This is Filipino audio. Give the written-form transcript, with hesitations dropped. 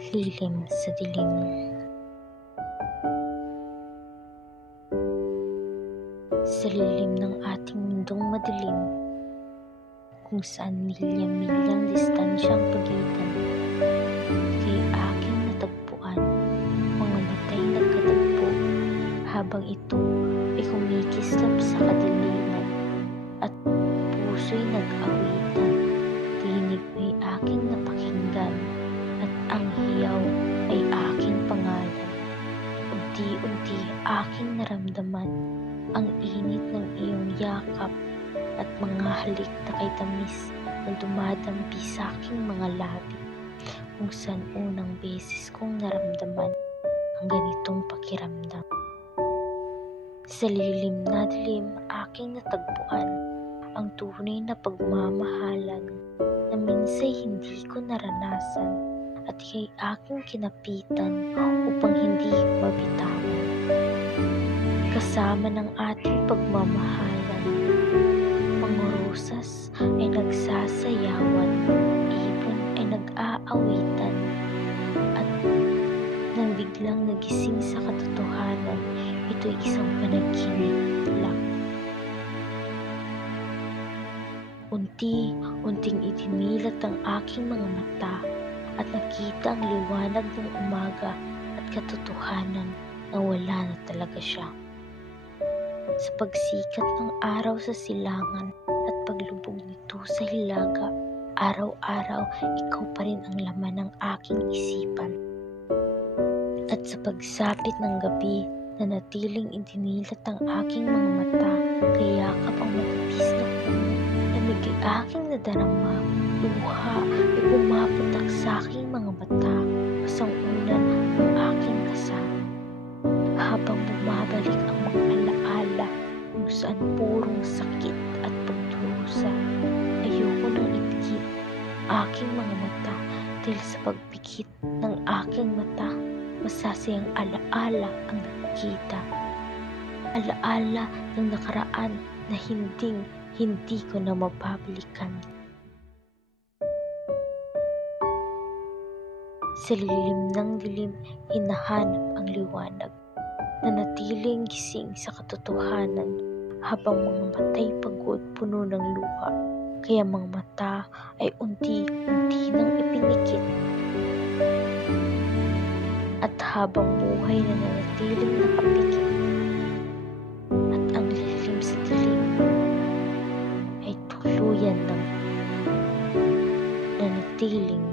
Lilim sa dilim. Sa lilim ng ating mundong madilim, kung saan milya-milyang distansya ang pagitan, kay aking natagpuan, mga matay nagkatagpo, habang ito ay kumikislap sa kadiliman, at puso'y nag-awitan. Tinig ay aking napakinggan, at ang hiyaw ay aking pangalan. Unti-unti aking naramdaman ang init ng iyong yakap at mga halik na kay tamis na dumadampi sa aking mga labi, kung saan unang beses kong naramdaman ang ganitong pakiramdam. Sa lilim na dilim aking natagpuan ang tunay na pagmamahalan na minsay hindi ko naranasan at kay aking kinapitan upang hindi mabitawan. Kasama ng ating pagmamahalan, mga rosas ay nagsasayawan, ibon ay nag-aawitan, at nang biglang nagising sa katotohanan, ito'y isang panaginip lang. Unti-unting idinilat ang aking mga mata at nakita ang liwanag ng umaga at katotohanan na wala na talaga siya. Sa pagsikat ng araw sa silangan at paglubog nito sa hilaga, araw-araw ikaw pa rin ang laman ng aking isipan. At sa pagsapit ng gabi, nanatiling idinilat ang aking mga mata, kayakap ang matapis na puno, lamig ay aking nadarama, luha ay pumaputak sa aking mga mata, pasangunan ng aking kasama. Habang bumabalik ang mga alaala kung saan purong sakit at pagdurusa, ayoko nang ipikit aking mga mata dahil sa pagpikit ng aking mata, masasayang alaala ang nakikita. Alaala ng nakaraan na hindi ko na mababalikan. Sa lilim ng dilim, hinahanap ang liwanag, nanatiling gising sa katotohanan, habang mga mata'y pagod puno ng luha, kaya mga mata ay unti-unti nang ipinikit. At habang buhay na nanatiling nakapikit, at ang lilim sa dilim ay tuluyan ng nanatiling